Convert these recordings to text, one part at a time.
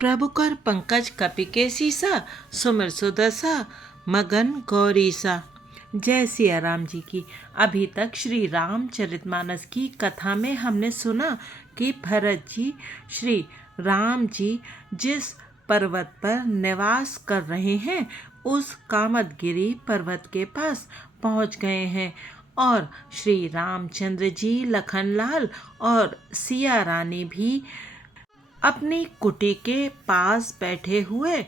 प्रभु कर पंकज कपि के सीसा, सुमिर सुदशा मगन गौरीसा। जय सिया राम जी की। अभी तक श्री रामचरितमानस की कथा में हमने सुना कि भरत जी श्री राम जी जिस पर्वत पर निवास कर रहे हैं उस कामदगिरी पर्वत के पास पहुंच गए हैं और श्री रामचंद्र जी, लखनलाल और सिया रानी भी अपनी कुटी के पास बैठे हुए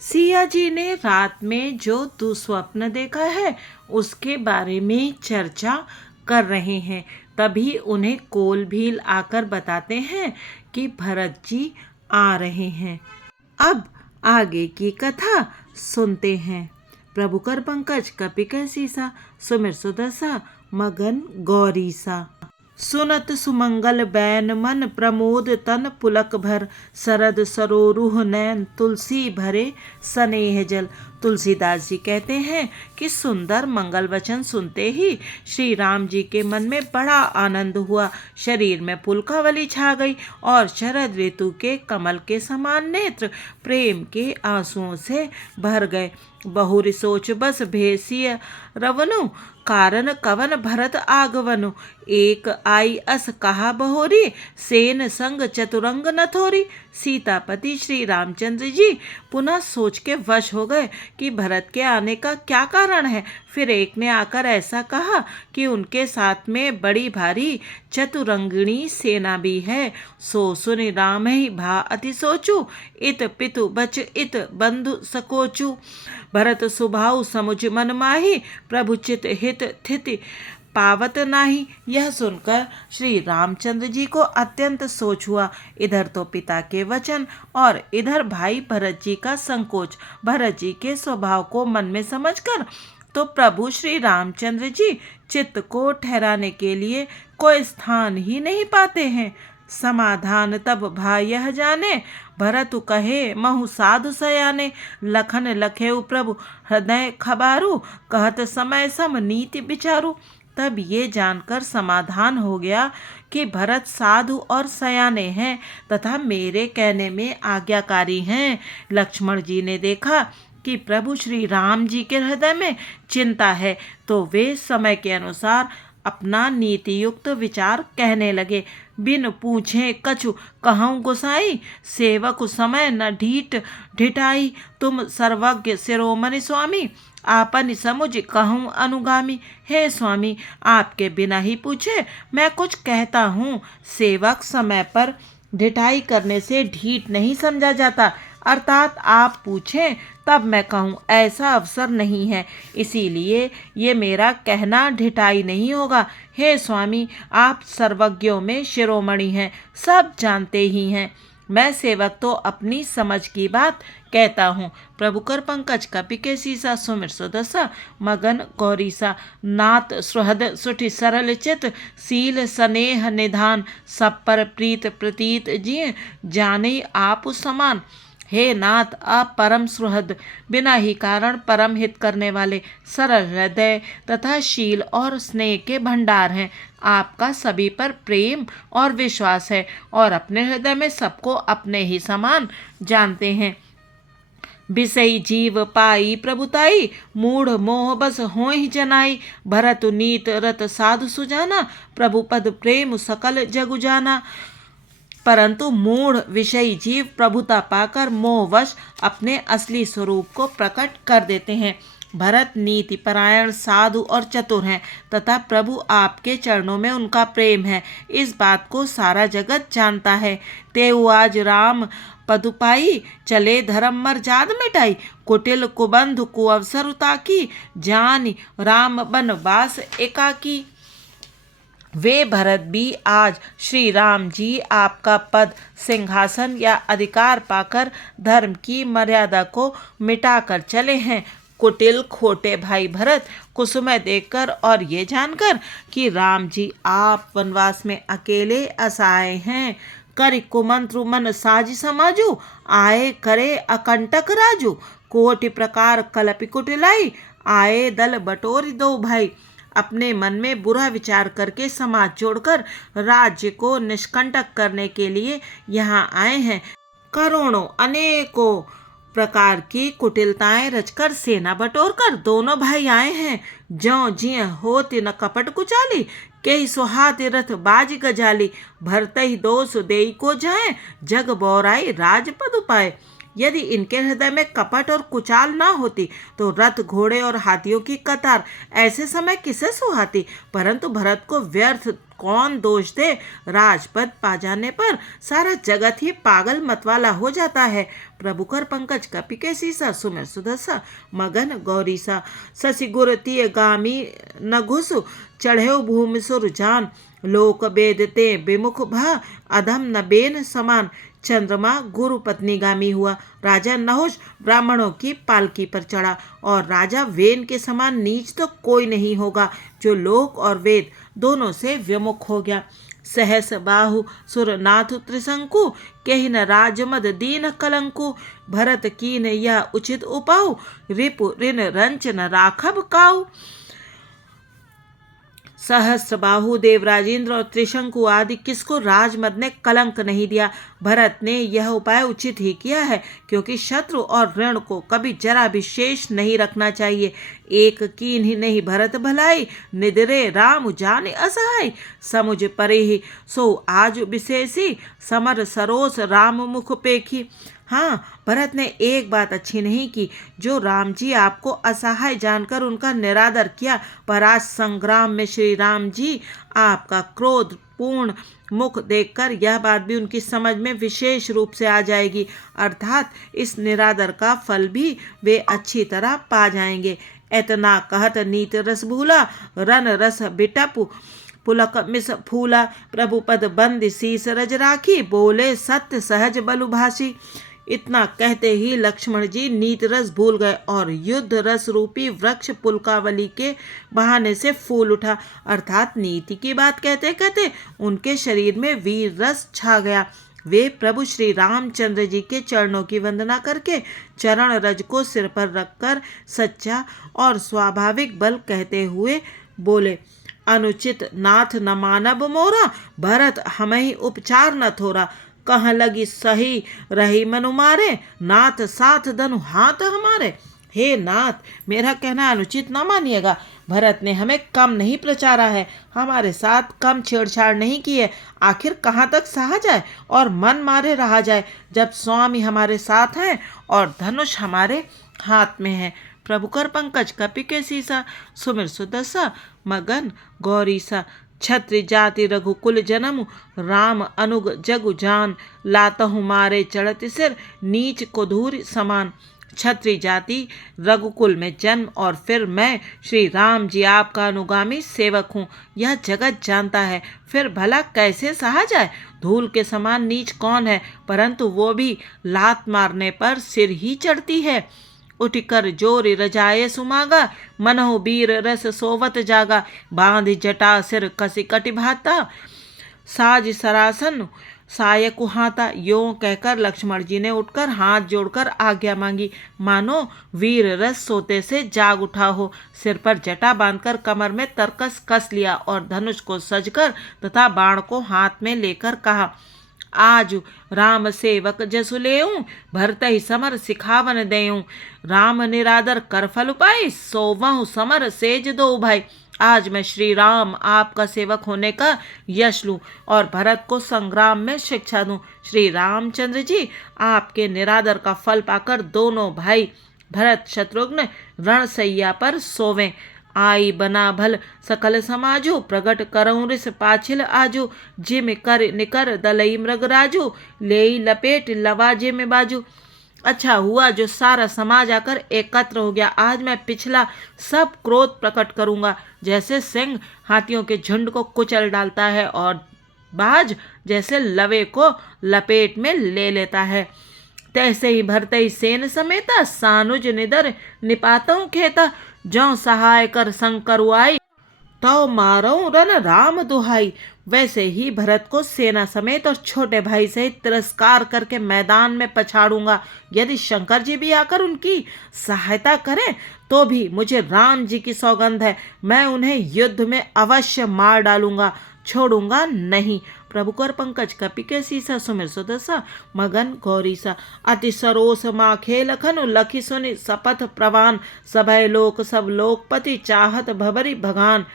सिया जी ने रात में जो दुस्वप्न देखा है उसके बारे में चर्चा कर रहे हैं। तभी उन्हें कोल भील आकर बताते हैं कि भरत जी आ रहे हैं। अब आगे की कथा सुनते हैं। प्रभु कर पंकज कपि कह सीसा, सुमिर सुदशा मगन गौरीसा। सुनत सुमंगल बैन मन, प्रमोद तन पुलक भर। शरद सरोरुह नैन, तुलसी भरे स्नेह जल। तुलसीदास जी कहते हैं कि सुंदर मंगल वचन सुनते ही श्री राम जी के मन में बड़ा आनंद हुआ। शरीर में पुलकावली छा गई और शरद ऋतु के कमल के समान नेत्र प्रेम के आंसुओं से भर गए। बहुरी सोच बस भेसिय रवनु, कारण कवन भरत आगवनु। एक आई अस कहा बहोरी, सेन संग चतुरंग न थोरी। सीतापति श्री रामचंद्र जी पुनः सोच के वश हो गए कि भरत के आने का क्या कारण है। फिर एक ने आकर ऐसा कहा कि उनके साथ में बड़ी भारी चतुरंगिणी सेना भी है। सो सुनि राम ही भा अति सोचू, इत पितु बच इत बंधु सकोचू। भरत सुभाऊ समुझ मन माही, प्रभु चित हित थिति पावत नाही। यह सुनकर श्री रामचंद्र जी को अत्यंत सोच हुआ। इधर तो पिता के वचन और इधर भाई भरत जी का संकोच। भरत जी के स्वभाव को मन में समझकर तो प्रभु श्री रामचंद्र जी चित्त को ठहराने के लिए कोई स्थान ही नहीं पाते हैं। समाधान तब भाई यह जाने, भरतु कहे महु साधु सयाने। लखन लखेउ प्रभु हृदय खबारू, कहत समय सम नीति विचारू। तब ये जानकर समाधान हो गया कि भरत साधु और सयाने हैं तथा मेरे कहने में आज्ञाकारी हैं। लक्ष्मण जी ने देखा कि प्रभु श्री राम जी के हृदय में चिंता है तो वे समय के अनुसार अपना नीति युक्त विचार कहने लगे। बिन पूछे कछु कहूँ गोसाई, सेवक समय न ढीठ ढिठाई। तुम सर्वज्ञ शिरोमणि स्वामी, आपन समुझ कहूँ अनुगामी। हे स्वामी, आपके बिना ही पूछे मैं कुछ कहता हूँ। सेवक समय पर ढिठाई करने से ढीठ नहीं समझा जाता, अर्थात आप पूछें तब मैं कहूँ ऐसा अवसर नहीं है, इसीलिए ये मेरा कहना ढिठाई नहीं होगा। हे स्वामी, आप सर्वज्ञों में शिरोमणि हैं, सब जानते ही हैं। मैं सेवक तो अपनी समझ की बात कहता हूँ। प्रभु कर पंकज कपि के सीसा, सुमिर सुदशा मगन गौरीसा। नात सुहृद सुठि सरल चित, सील स्नेह निधान। सब पर प्रीत प्रतीत जिय, जाने आप समान। हे नाथ, आप परम सुहृद, बिना ही कारण परम हित करने वाले, सरल हृदय तथा शील और स्नेह के भंडार हैं। आपका सभी पर प्रेम और विश्वास है और अपने हृदय में सबको अपने ही समान जानते हैं। बिसई जीव पाई प्रभुताई, मूढ़ मोह बस होहि जनाई। भरतु नीत रत साधु सुजाना, प्रभु पद प्रेम सकल जगु जाना। परंतु मूढ़ विषयी जीव प्रभुता पाकर मोहवश अपने असली स्वरूप को प्रकट कर देते हैं। भरत नीति परायण, साधु और चतुर हैं तथा प्रभु आपके चरणों में उनका प्रेम है। इस बात को सारा जगत जानता है। तेऊ आज राम पदुपाई, चले धर्म मर्जाद मिटाई। कुटिल कुबंधु कुअवसर ताकी, जानि राम बनवास एकाकी। वे भरत भी आज श्री राम जी आपका पद, सिंहासन या अधिकार पाकर धर्म की मर्यादा को मिटाकर चले हैं। कुटिल खोटे भाई भरत कुसुमय देखकर और ये जानकर कि राम जी आप वनवास में अकेले असहाय हैं, कर कुमंत्रु मन साज समाजू, आए करे अकंटक राजू। कोटि प्रकार कलपि कुटिलाई, आए दल बटोरी दो भाई। अपने मन में बुरा विचार करके समाज जोड़कर राज्य को निष्कंटक करने के लिए यहाँ आए हैं। करोड़ों अनेकों प्रकार की कुटिलताएं रचकर सेना बटोर कर दोनों भाई आए हैं। ज्यों जिय होती न कपट कुचाली, के सुहाती रथ बाज गजाली, भरतहि दोष देई को जाए, जग बौराई राजपद पाए। यदि इनके हृदय में कपट और कुचाल ना होती तो रथ घोड़े और हाथियों की कतार ऐसे समय किसे सुहाती। परंतु भरत को व्यर्थ कौन दोष दे, राजपद पा जाने पर सारा जगत ही पागल मतवाला हो जाता है। प्रभु कर पंकज कपि के सीसा, सुमिर सुदसा मगन गौरीसा, शशि गुर तिय गामी न घुसु, चढ़ेउ भूमि सुर जान, लोक बेदते विमुख भा, अधम न बेन समान। चंद्रमा गुरु पत्नी गामी हुआ, राजा नहुष ब्राह्मणों की पालकी पर चढ़ा, और राजा वेन के समान नीच तो कोई नहीं होगा जो लोक और वेद दोनों से विमुख हो गया। सहस बाहु सुरनाथ त्रिशंकु, केहि न राजमद दीन कलंकु, भरत कीन यह उचित उपाउ, रिपु ऋण रंच न राखब काऊ। सहस्त्र बाहु देवराजेंद्र और त्रिशंकु आदि किसको राजमद ने कलंक नहीं दिया। भरत ने यह उपाय उचित ही किया है, क्योंकि शत्रु और ऋण को कभी जरा भी शेष नहीं रखना चाहिए। एक कीन ही नहीं भरत भलाई, निदरे राम जाने असहाय, समुझ परे ही सो आज विशेषी, समर सरोस राम मुख पेखी। हाँ, भरत ने एक बात अच्छी नहीं की, जो राम जी आपको असहाय जानकर उनका निरादर किया, पर आज संग्राम में श्री राम जी आपका क्रोध पूर्ण मुख देखकर यह बात भी उनकी समझ में विशेष रूप से आ जाएगी, अर्थात इस निरादर का फल भी वे अच्छी तरह पा जाएंगे। एतना कहत नीत रस भूला, रन रस बिटपु पुलक मिस फूला, प्रभु पद बंद शीस रज राखी, बोले सत्य सहज बलुभाषी। इतना कहते ही लक्ष्मण जी नीत रस भूल गए और युद्ध रस रूपी वृक्ष पुलकावली के बहाने से फूल उठा, अर्थात नीति की बात कहते कहते उनके शरीर में वीर रस छा गया। वे प्रभु श्री रामचंद्र जी के चरणों की वंदना करके चरण रज को सिर पर रखकर सच्चा और स्वाभाविक बल कहते हुए बोले, अनुचित नाथ न मानब मोरा, भरत हमें उपचार न थोरा, कहाँ लगी सही रही मनु मारे, नाथ साथ धनु हाथ हमारे। हे नाथ, मेरा कहना अनुचित न मानिएगा। भरत ने हमें कम नहीं प्रचारा है, हमारे साथ कम छेड़छाड़ नहीं की है। आखिर कहाँ तक सहा जाए और मन मारे रहा जाए, जब स्वामी हमारे साथ हैं और धनुष हमारे हाथ में है। प्रभु कर पंकज कपि के सीसा, सुमिर सुदसा मगन गौरीसा, छत्र जाति रघुकुल जनम, राम अनुग जगु जान, लातहु मारे चढ़त सिर, नीच कुधूर समान। छत्री जाति रघुकुल में जन्म और फिर मैं श्री राम जी आपका अनुगामी सेवक हूँ, यह जगत जानता है। फिर भला कैसे सहा जाए। धूल के समान नीच कौन है, परंतु वो भी लात मारने पर सिर ही चढ़ती है। उठकर जोर रजाए सुमागा, मनहु बीर रस सोवत जागा, बांध जटा सिर कसी कटि भाता, साज सरासन साय कुहाता। यों कहकर लक्ष्मण जी ने उठकर हाथ जोड़कर आज्ञा मांगी, मानो वीर रस सोते से जाग उठा हो। सिर पर जटा बांधकर कमर में तरकस कस लिया और धनुष को सजकर तथा बाण को हाथ में लेकर कहा, आज राम सेवक जसु लेऊं, भरत ही समर सिखावन देऊं, राम निरादर कर फल पाई, सोवहु समर सेज दो भाई। आज मैं श्री राम आपका सेवक होने का यश लूं और भरत को संग्राम में शिक्षा दूं। श्री रामचंद्र जी आपके निरादर का फल पाकर दोनों भाई भरत शत्रुघ्न रणसैया पर सोवें। आई बना भल सकल समाजो, प्रगट करऊं रिस पाछिल आजो, जिम कर निकर दलई मृग राजू, लेई लपेट लवाजे में बाजू। अच्छा हुआ जो सारा समाज आकर एकत्र हो गया। आज मैं पिछला सब क्रोध प्रकट करूंगा। जैसे सिंह हाथियों के झुंड को कुचल डालता है और बाज जैसे लवे को लपेट में ले लेता है, तैसे ही भरतई सेन समेता, सानुज निदर निपातों खेता, ज्यों सहाय कर संकरु आई, तो मारो रन राम दुहाई। वैसे ही भरत को सेना समेत और छोटे भाई सहित तिरस्कार करके मैदान में पछाड़ूंगा। यदि शंकर जी भी आकर उनकी सहायता करें तो भी मुझे राम जी की सौगंध है, मैं उन्हें युद्ध में अवश्य मार डालूंगा, छोड़ूंगा नहीं। प्रभुकर पंकज कपि के सीसा सुमिर सुदसा मगन गौरीसा। अति सरोस माखे लखन लखी सुनि सपथ प्रवान, सभय लोक सब लोकपति चाहत भबरी भगान।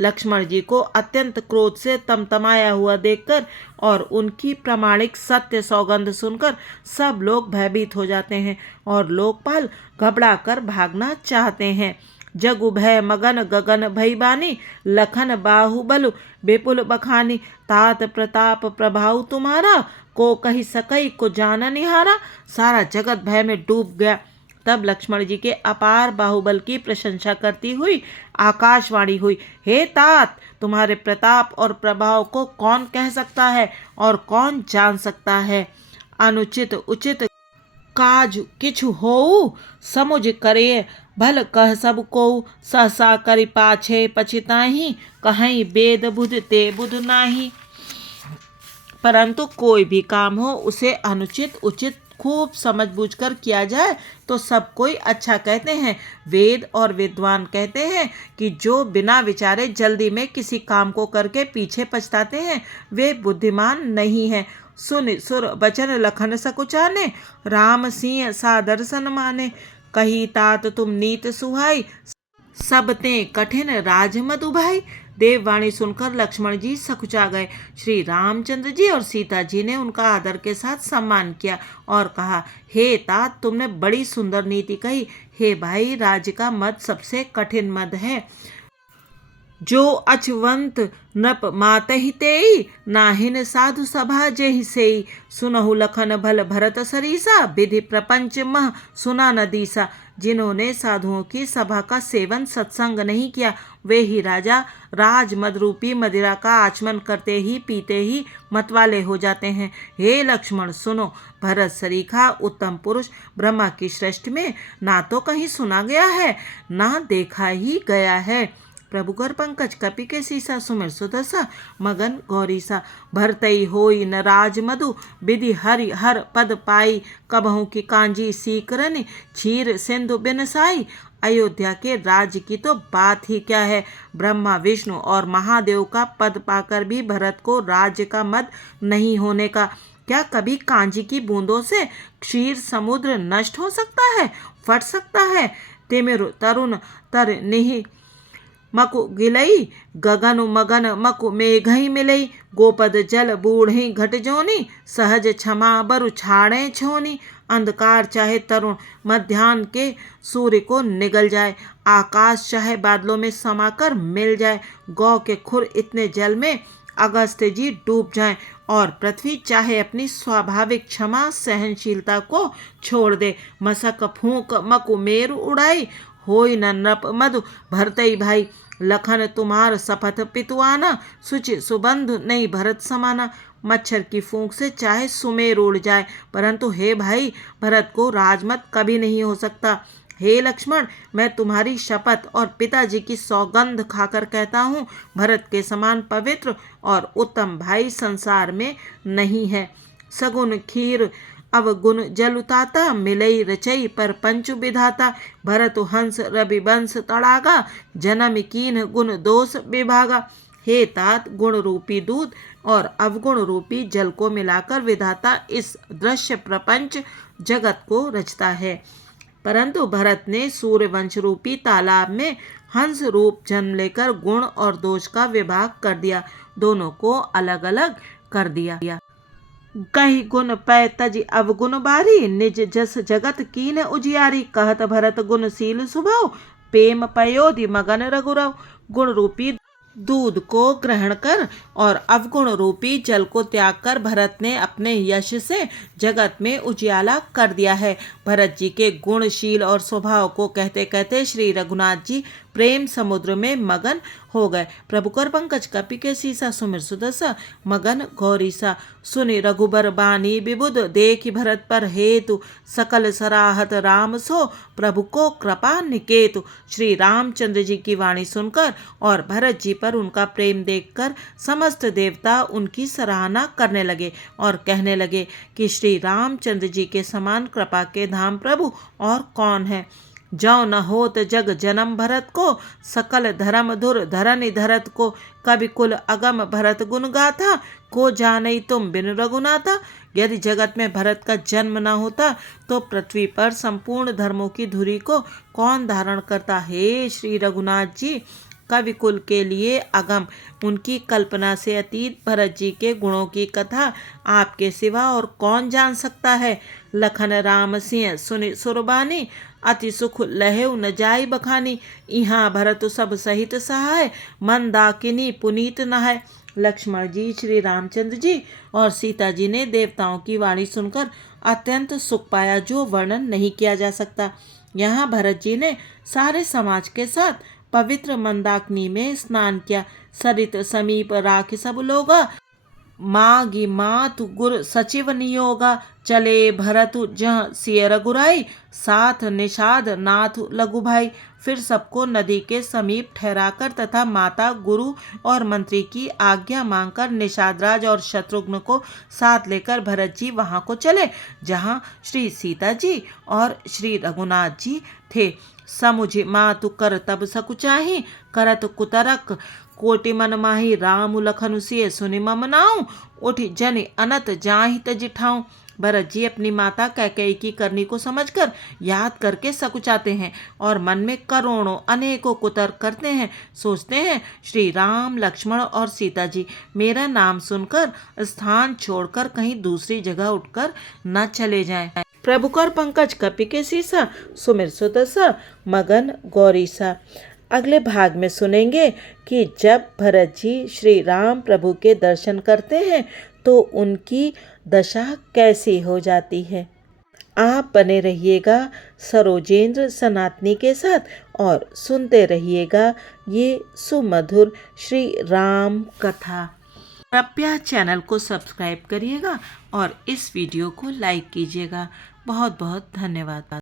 लक्ष्मण जी को अत्यंत क्रोध से तमतमाया हुआ देखकर और उनकी प्रामाणिक सत्य सौगंध सुनकर सब लोग भयभीत हो जाते हैं और लोकपाल घबरा कर भागना चाहते हैं। जगु भय मगन गगन भईबानी, लखन बाहुबल विपुल बखानी। तात प्रताप प्रभाव तुम्हारा, को कही सकई को जाना निहारा। सारा जगत भय में डूब गया। तब लक्ष्मण जी के अपार बाहुबल की प्रशंसा करती हुई आकाशवाणी हुई, हे तात, तुम्हारे प्रताप और प्रभाव को कौन कह सकता है और कौन जान सकता है। अनुचित उचित काज किछु होऊ, समुझ करे भल कह सब को। सहसा करि पाछे पछिताही, कहीं वेद बुध ते बुध नाही। परंतु कोई भी काम हो उसे अनुचित उचित खूब समझ बूझकर किया जाए तो सब कोई अच्छा कहते हैं। वेद और विद्वान कहते हैं कि जो बिना विचारे जल्दी में किसी काम को करके पीछे पछताते हैं वे बुद्धिमान नहीं हैं। सुन सुर बचन लखन सकुचाने, राम सिंह सादर सन माने। कही तात तुम नीत सुहाई, सब ते कठिन राज मधु भाई। देववाणी सुनकर लक्ष्मण जी सकुचा गए। श्री रामचंद्र जी और सीता जी ने उनका आदर के साथ सम्मान किया और कहा, हे तात, तुमने बड़ी सुंदर नीति कही। हे भाई, राज्य का मद सबसे कठिन मद है। जो अचवंत नप मातहि तेई, नाहिन साधु सभा जेहि सेई। सुनहु लखन भल भरत सरीसा, विधि प्रपंच मह सुना न दीसा। जिन्होंने साधुओं की सभा का सेवन सत्संग नहीं किया वे ही राजा राज मद रूपी मदिरा का आचमन करते ही पीते ही मतवाले हो जाते हैं। हे लक्ष्मण सुनो, भरत सरीखा उत्तम पुरुष ब्रह्मा की सृष्टि में ना तो कहीं सुना गया है ना देखा ही गया है। प्रभुकर पंकज कपि के सीसा सुमिर सुदसा मगन गौरीसा। भरतई होई न राज मधु, विधि हरि हर पद पाई। कबहू की कांजी सीकरन, क्षीर सिंधु बिन साई। अयोध्या के राज्य की तो बात ही क्या है। ब्रह्मा विष्णु और महादेव का पद पाकर भी भरत को राज्य का मद नहीं होने का। क्या कभी कांजी की बूंदों से क्षीर समुद्र नष्ट हो सकता है, फट सकता है। तिमिर तरुण तर निहि मकु गिलई, गगन मगन मकु मेघई मिलई। गोपद जल बूढ़ी घट जोनी, सहज क्षमा बरु छाड़े छोनी। अंधकार चाहे तरुण मध्याह्न के सूर्य को निगल जाए, आकाश चाहे बादलों में समाकर मिल जाए। गौ के खुर इतने जल में अगस्त्य जी डूब जाएं और पृथ्वी चाहे अपनी स्वाभाविक क्षमा सहनशीलता को छोड़ दे। मसक फूंक मकु मेरु उड़ाई, होई न नृप मधु भरतई भाई। लखन तुम्हार सपथ पितुआना, सुचि सुबंध नहीं भरत समाना। मच्छर की फूंक से चाहे सुमेर उड़ जाए परंतु हे भाई, भरत को राजमत कभी नहीं हो सकता। हे लक्ष्मण, मैं तुम्हारी शपथ और पिताजी की सौगंध खाकर कहता हूँ, भरत के समान पवित्र और उत्तम भाई संसार में नहीं है। सगुन खीर अवगुण जलुताता, मिलई रचई पर पंचु विधाता। भरत हंस रवि वंश तड़ागा, जन्म कीन गुण दोष विभागा। हे तात, गुण रूपी दूध और अवगुण रूपी जल को मिलाकर विधाता इस दृश्य प्रपंच जगत को रचता है। परंतु भरत ने सूर्यवंश रूपी तालाब में हंस रूप जन्म लेकर गुण और दोष का विभाग कर दिया, दोनों को अलग अलग कर दिया। कही गुण पै तज अवगुण बारी, निज जस जगत कीन उजियारी। कहत भरत गुणशील स्वभाव, प्रेम पयोधि मगन रघुराव। गुण रूपी दूध को ग्रहण कर और अवगुण रूपी जल को त्याग कर भरत ने अपने यश से जगत में उजियाला कर दिया है। भरत जी के गुणशील और स्वभाव को कहते कहते श्री रघुनाथ जी प्रेम समुद्र में मगन हो गए। प्रभुकर पंकज कपि के सीसा सुमिर सुदसा मगन गौरीसा। सुनि रघुबर बानी विबुध, देखि भरत पर हेतु। सकल सराहत राम सो, प्रभु को कृपा निकेतु। श्री रामचंद्र जी की वाणी सुनकर और भरत जी पर उनका प्रेम देखकर समस्त देवता उनकी सराहना करने लगे और कहने लगे कि श्री रामचंद्र जी के समान कृपा के धाम प्रभु और कौन है। जौ न होत जग जन्म भरत को, सकल धर्म धुर धरनि धरत को, कवि कुल अगम भरत गुण गाथा, को जानई तुम बिन रघुनाथा। यदि जगत में भरत का जन्म न होता तो पृथ्वी पर संपूर्ण धर्मों की धुरी को कौन धारण करता। हे श्री रघुनाथ जी, कवि कुल के लिए अगम, उनकी कल्पना से अतीत भरत जी के गुणों की कथा आपके सिवा और कौन जान सकता है। लखन राम सिंह सुनि सुरबानी, अति सुख लहेउ न जाई बखानी, इहाँ भरत सब सहित सहाय, मंदाकिनी पुनीत नहाय। लक्ष्मण जी, श्री रामचंद्र जी और सीता जी ने देवताओं की वाणी सुनकर अत्यंत सुख पाया, जो वर्णन नहीं किया जा सकता। यहाँ भरत जी ने सारे समाज के साथ पवित्र मंदाकिनी में स्नान किया। सरित समीप राखि सब लोगा, मागी मातु गुर सचिव नियोगा, चले भरतु जह सिय रघुराई, साथ निषाद नाथ लघु भाई। फिर सबको नदी के समीप ठहराकर तथा माता, गुरु और मंत्री की आज्ञा मांगकर निषादराज और शत्रुघ्न को साथ लेकर भरत जी वहां को चले जहां श्री सीता जी और श्री रघुनाथ जी थे। समुझ मातु कर तब सकुचाही, करत कुतरक कोटि मन माही, राम लखन सिय सुनि मम नाऊ, उठि जनि अनत जाहि तजि ठाऊं। भरत जी अपनी माता कैकेयी की करनी को समझकर याद करके सकुचाते हैं और मन में करोड़ों अनेकों कुतर्क करते हैं। सोचते हैं श्री राम, लक्ष्मण और सीता जी मेरा नाम सुनकर स्थान छोड़कर कहीं दूसरी जगह उठकर न चले जाएं। प्रभु कर पंकज कपि के सीसा, सुमिर सुदसा मगन गौरीसा। अगले भाग में सुनेंगे कि जब भरत जी श्री राम प्रभु के दर्शन करते हैं तो उनकी दशा कैसी हो जाती है। आप बने रहिएगा सरोजेंद्र सनातनी के साथ और सुनते रहिएगा ये सुमधुर श्री राम कथा। कृपया चैनल को सब्सक्राइब करिएगा और इस वीडियो को लाइक कीजिएगा। बहुत बहुत धन्यवाद।